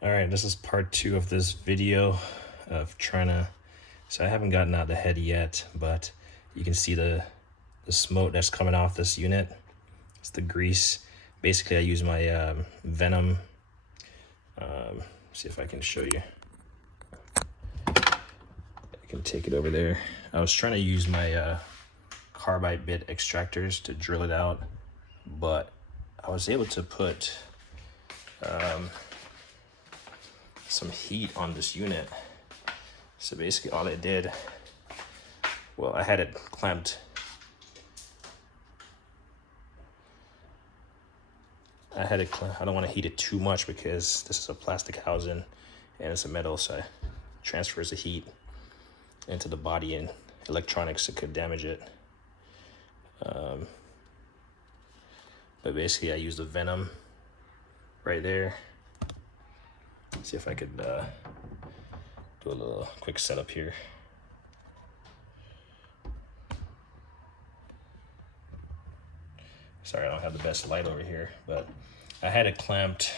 All right, this is part 2 of this video of so I haven't gotten out the head yet, but you can see the smoke that's coming off this unit. It's the grease. Basically, I use my Venom. See if I can show you. I can take it over there. I was trying to use my carbide bit extractors to drill it out, but I was able to put some heat on this unit. So basically all it did, well, I had it clamped. I don't want to heat it too much because this is a plastic housing and it's a metal, so it transfers the heat into the body and electronics that could damage it. But basically I used the Venom right there. See if I could do a little quick setup here. Sorry, I don't have the best light over here, but I had it clamped.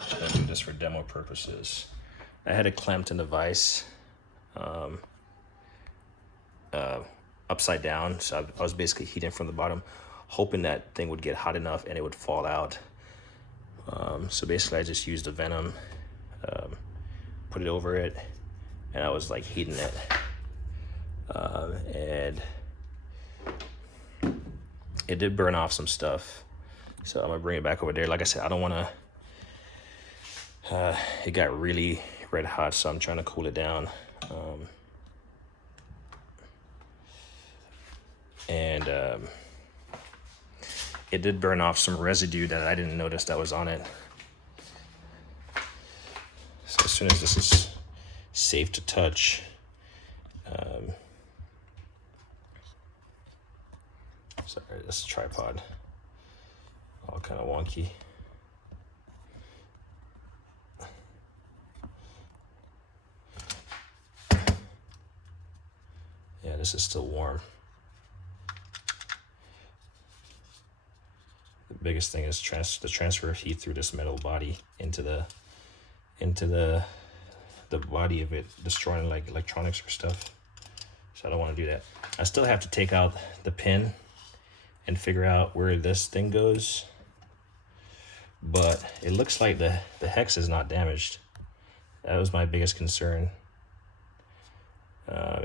I'm gonna do this for demo purposes. I had it clamped in the vise upside down, so I was basically heating from the bottom, hoping that thing would get hot enough and it would fall out. So basically I just used the Venom, put it over it, and I was like heating it. And it did burn off some stuff. So I'm gonna bring it back over there. Like I said, I don't wanna, it got really red hot, so I'm trying to cool it down. It did burn off some residue that I didn't notice that was on it. So as soon as this is safe to touch, sorry, this tripod, all kind of wonky. Yeah, this is still warm. The biggest thing is the transfer of heat through this metal body into the body of it, destroying like electronics or stuff. So I don't want to do that. I still have to take out the pin and figure out where this thing goes, but it looks like the hex is not damaged. That was my biggest concern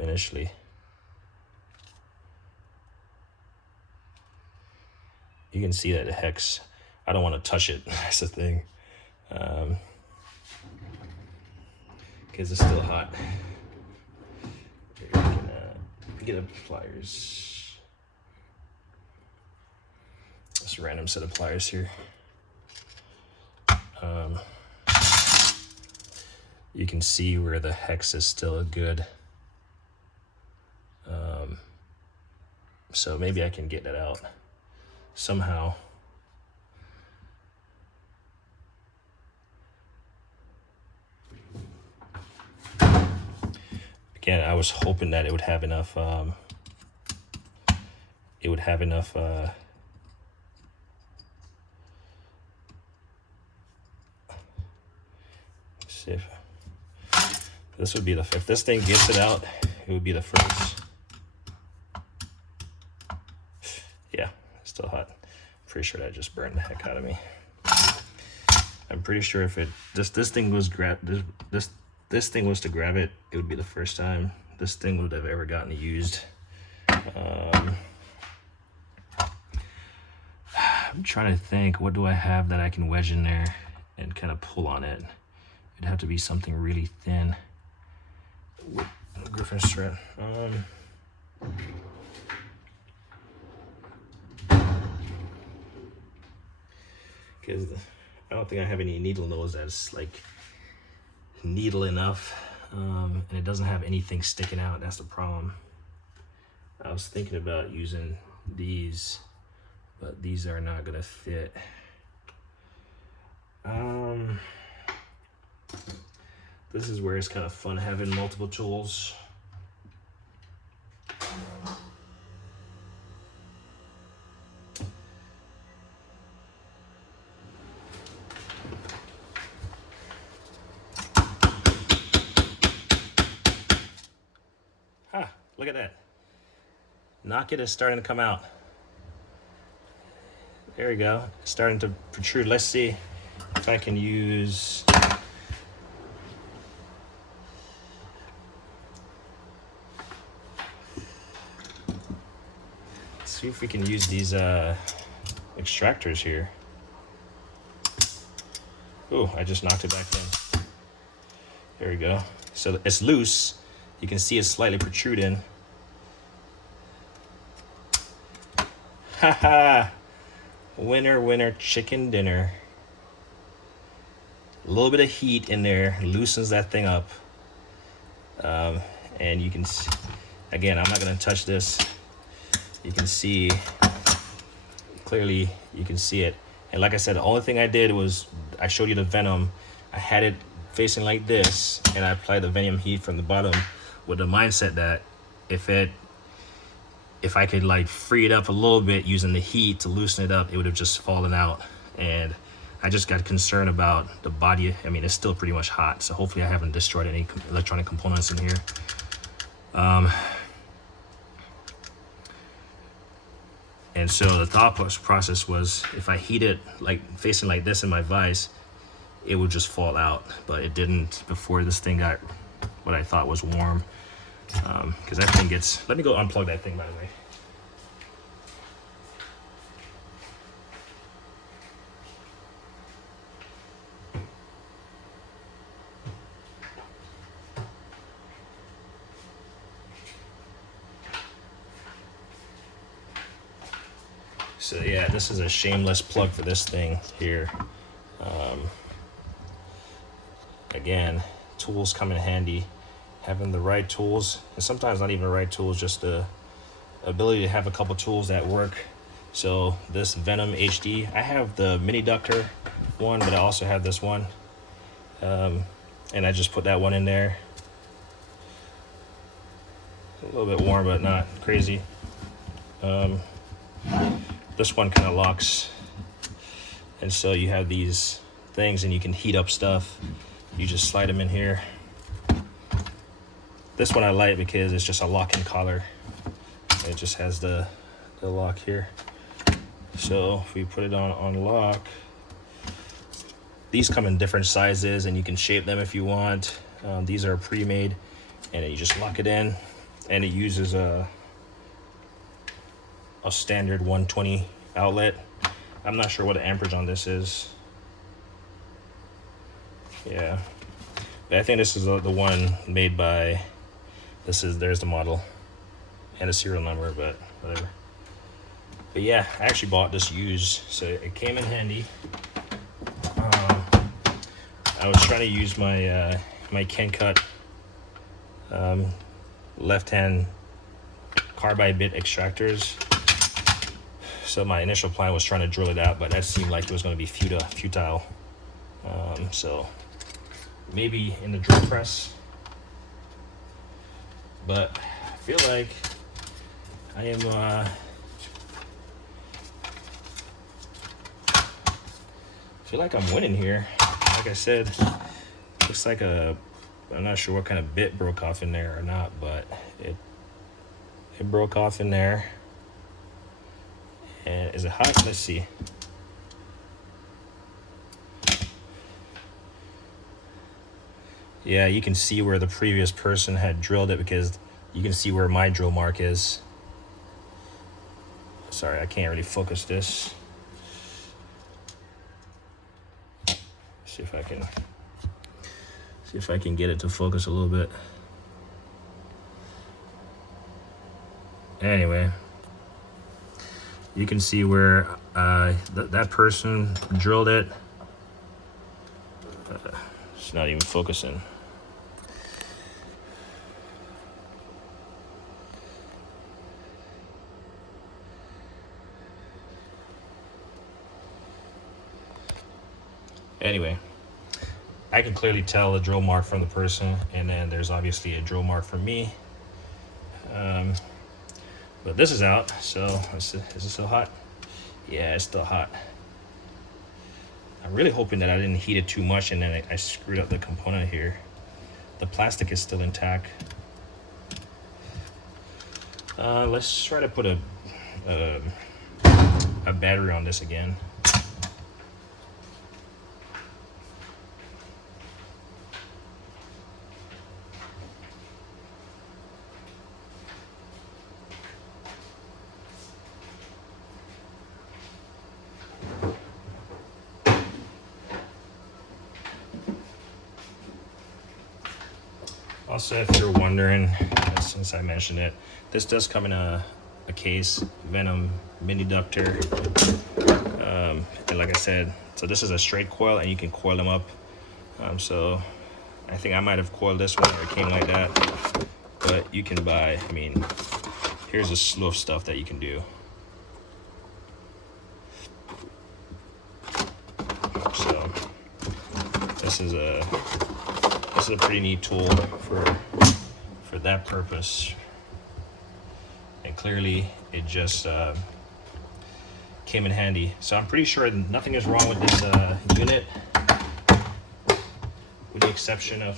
initially. You can see that the hex, I don't want to touch it. That's the thing, because it's still hot. Here, we can get a pliers. Just a random set of pliers here. You can see where the hex is still good. So maybe I can get that out somehow. Again, I was hoping that it would have enough, see if this would be if this thing gets it out, it would be the first. Yeah, it's still hot. Pretty sure that just burned the heck out of me. I'm pretty sure if this thing was this thing was to grab it, it would be the first time this thing would have ever gotten used. I'm trying to think, what do I have that I can wedge in there and kind of pull on it? It'd have to be something really thin. Griffin strap. Because I don't think I have any needle nose that's like needle enough, and it doesn't have anything sticking out. That's the problem. I was thinking about using these, but these are not gonna fit. This is where it's kind of fun having multiple tools. look at that. Knocket is starting to come out. There we go. It's starting to protrude. Let's see if I can use... Let's see if we can use these extractors here. Oh, I just knocked it back in. There we go. So it's loose. You can see it's slightly protruding. Haha! Winner, winner, chicken dinner. A little bit of heat in there loosens that thing up. And you can see, again, I'm not going to touch this. You can see, clearly you can see it. And like I said, the only thing I did was I showed you the venom. I had it facing like this, and I applied the venom heat from the bottom with the mindset that if I could like free it up a little bit using the heat to loosen it up, it would have just fallen out. And I just got concerned about the body. I mean, it's still pretty much hot, so hopefully I haven't destroyed any electronic components in here. And so the thought process was, if I heat it like facing like this in my vise, it would just fall out. But it didn't before this thing got what I thought was warm. Because that thing gets, let me go unplug that thing, by the way. So yeah, this is a shameless plug for this thing here. Again, tools come in handy. Having the right tools, and sometimes not even the right tools, just the ability to have a couple tools that work. So this Venom HD, I have the mini ductor one, but I also have this one. And I just put that one in there. A little bit warm, but not crazy. This one kind of locks. And so you have these things and you can heat up stuff. You just slide them in here. This one I like because it's just a lock-in collar. It just has the lock here. So if we put it on lock, these come in different sizes and you can shape them if you want. These are pre-made, and then you just lock it in, and it uses a standard 120 outlet. I'm not sure what the amperage on this is. Yeah, but I think this is the one made by, there's the model and a serial number, but whatever. But yeah, I actually bought this used, so it came in handy. I was trying to use my my Kencut left-hand carbide bit extractors. So my initial plan was trying to drill it out, but that seemed like it was going to be futile. So maybe in the drill press. But I feel like I am feel like I'm winning here. Like I said, looks like I'm not sure what kind of bit broke off in there or not, but it broke off in there. And is it hot? Let's see. Yeah, you can see where the previous person had drilled it, because you can see where my drill mark is. Sorry, I can't really focus this. See if I can get it to focus a little bit. Anyway, you can see where that person drilled it. It's not even focusing. Anyway, I can clearly tell the drill mark from the person, and then there's obviously a drill mark from me. But this is out, so is it still hot? Yeah, it's still hot. I'm really hoping that I didn't heat it too much and then I screwed up the component here. The plastic is still intact. Let's try to put a battery on this again. Also, if you're wondering, since I mentioned it, this does come in a case, Venom mini ductor. And like I said, so this is a straight coil and you can coil them up. So I think I might have coiled this one or it came like that, but you can buy, I mean, here's a slew of stuff that you can do. So this is a pretty neat tool for that purpose. And clearly it just came in handy. So I'm pretty sure nothing is wrong with this unit, with the exception of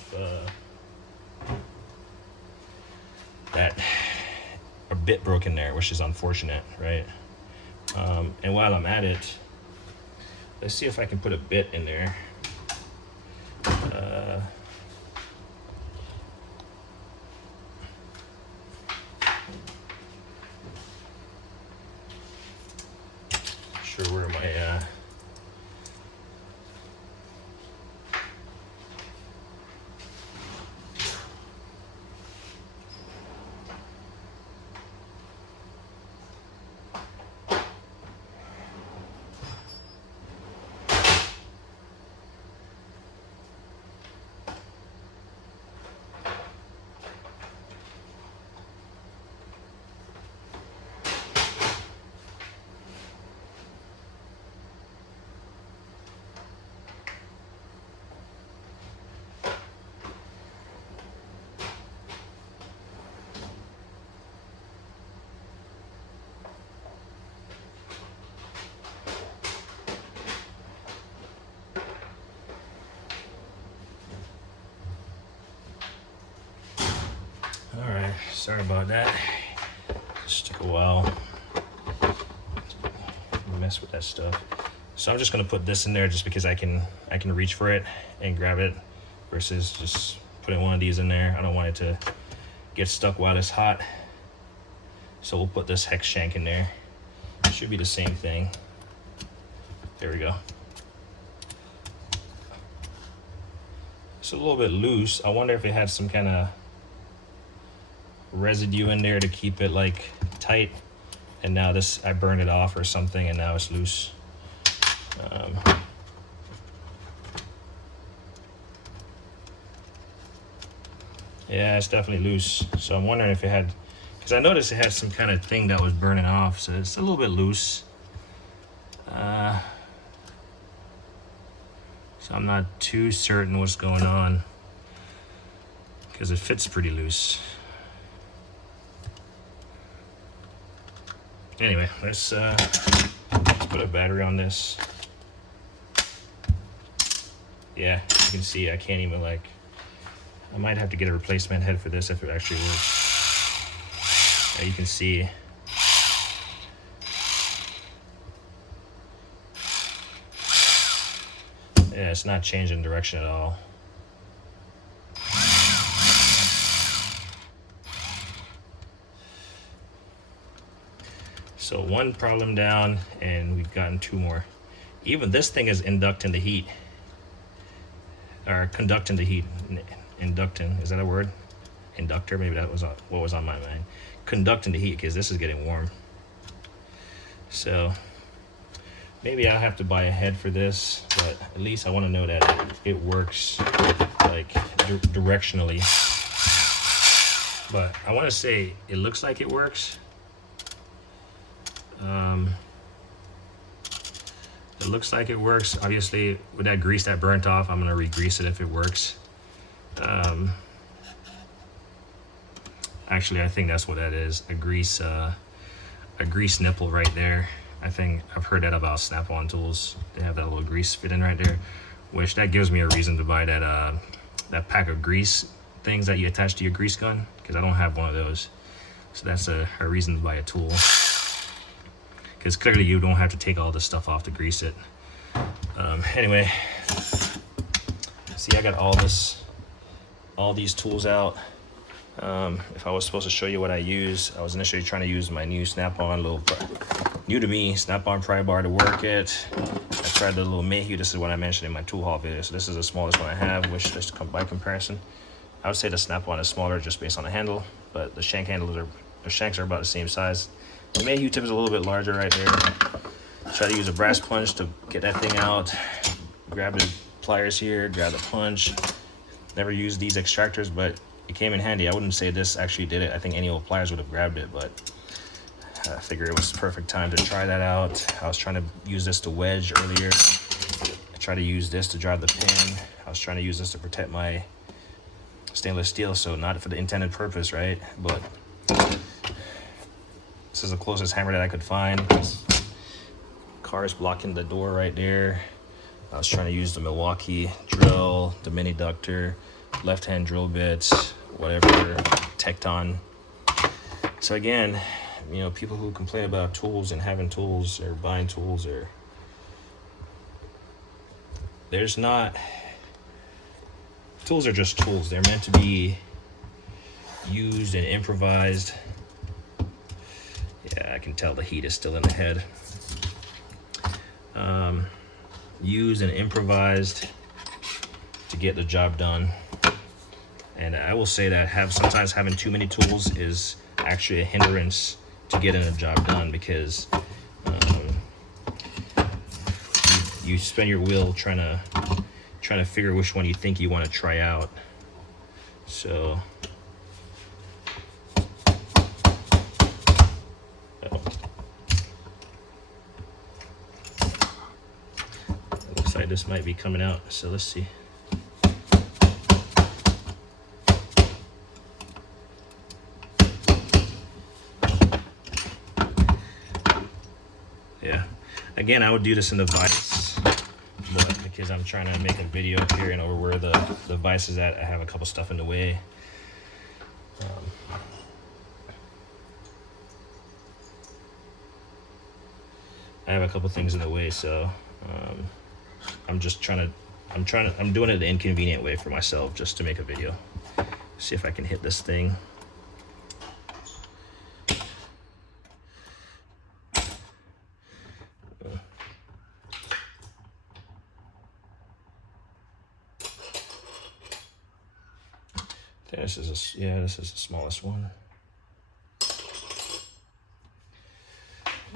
that a bit broken there, which is unfortunate, right? And while I'm at it, let's see if I can put a bit in there. Sure where my Alright, sorry about that. Just took a while to mess with that stuff. So I'm just gonna put this in there just because I can reach for it and grab it versus just putting one of these in there. I don't want it to get stuck while it's hot. So we'll put this hex shank in there. It should be the same thing. There we go. It's a little bit loose. I wonder if it had some kind of residue in there to keep it like tight, and now this, I burned it off or something and now it's loose. Yeah, it's definitely loose. So I'm wondering if it had, because I noticed it had some kind of thing that was burning off, so it's a little bit loose. So I'm not too certain what's going on because it fits pretty loose. Anyway, let's put a battery on this. Yeah, you can see I can't even like, I might have to get a replacement head for this if it actually works. Yeah, you can see. Yeah, it's not changing direction at all. So one problem down and we've gotten two more. Even this thing is inducting the heat. Or conducting the heat. Inducting, is that a word? Inductor, maybe that was what was on my mind. Conducting the heat, because this is getting warm. So maybe I'll have to buy a head for this, but at least I want to know that it works like directionally. But I want to say it looks like it works. It looks like it works. Obviously, with that grease that burnt off, I'm gonna re-grease it if it works. Actually, I think that's what that is. A grease nipple right there. I think I've heard that about Snap-on tools. They have that little grease fit in right there, which that gives me a reason to buy that pack of grease things that you attach to your grease gun, because I don't have one of those. So that's a reason to buy a tool, because clearly you don't have to take all this stuff off to grease it. Anyway, see, I got all these tools out. If I was supposed to show you what I use, I was initially trying to use my new Snap-on, new to me, Snap-on pry bar to work it. I tried the little Mayhew. This is what I mentioned in my tool haul video. So this is the smallest one I have, which just by comparison, I would say the Snap-on is smaller just based on the handle, but the shanks are about the same size. The Mayhew tip is a little bit larger right there. Try to use a brass punch to get that thing out. Grab the pliers here, grab the punch. Never used these extractors, but it came in handy. I wouldn't say this actually did it. I think any old pliers would have grabbed it, but I figured it was perfect time to try that out. I was trying to use this to wedge earlier. I tried to use this to drive the pin. I was trying to use this to protect my stainless steel, so not for the intended purpose, right? But this is the closest hammer that I could find. Car is blocking the door right there. I was trying to use the Milwaukee drill, the mini ductor, left-hand drill bits, whatever, Tecton. So again, you know, people who complain about tools and having tools or buying tools, or tools are just tools. They're meant to be used and improvised. Yeah, I can tell the heat is still in the head. Used and improvised to get the job done. And I will say that sometimes having too many tools is actually a hindrance to getting a job done, because you spend your will trying to figure which one you think you want to try out. So looks like this might be coming out, so let's see. Yeah, again, I would do this in the vise, but because I'm trying to make a video here and over where the vise is at, I have a couple stuff in the way. I have a couple things in the way, so I'm doing it the inconvenient way for myself just to make a video. See if I can hit this thing. This is the smallest one.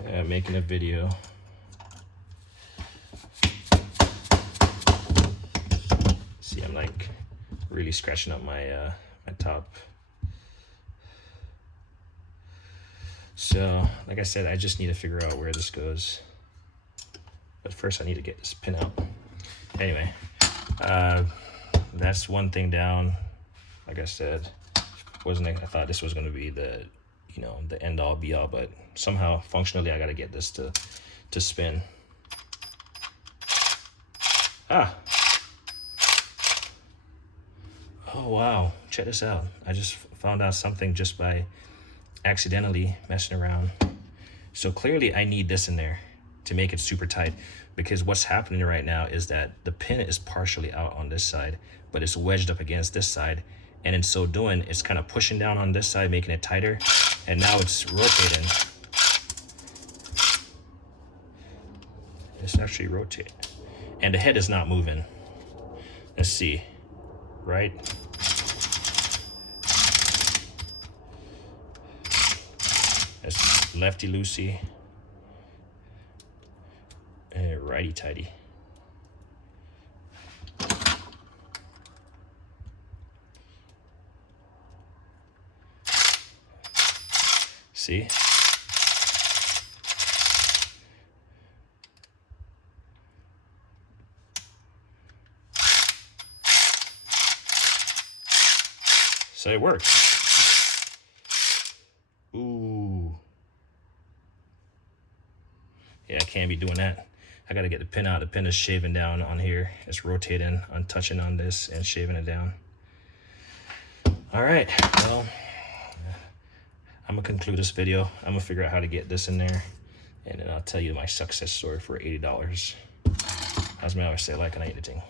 Yeah, making a video. See, I'm like really scratching up my my top. So, like I said, I just need to figure out where this goes. But first, I need to get this pin out. Anyway, that's one thing down. Like I said, I thought this was going to be the, you know, the end all be all, but somehow functionally I got to get this to spin. Ah. Oh wow, check this out. I just found out something just by accidentally messing around. So clearly I need this in there to make it super tight, because what's happening right now is that the pin is partially out on this side, but it's wedged up against this side. And in so doing, it's kind of pushing down on this side, making it tighter. And now it's rotating. It's actually rotating. And the head is not moving. Let's see, right? That's lefty-loosey. And righty-tighty. See? So it works. Ooh. Yeah, I can't be doing that. I gotta get the pin out. The pin is shaving down on here. It's rotating, I'm touching on this and shaving it down. All right, well, I'm gonna conclude this video. I'm gonna figure out how to get this in there, and then I'll tell you my success story for $80. As I always say, like and editing.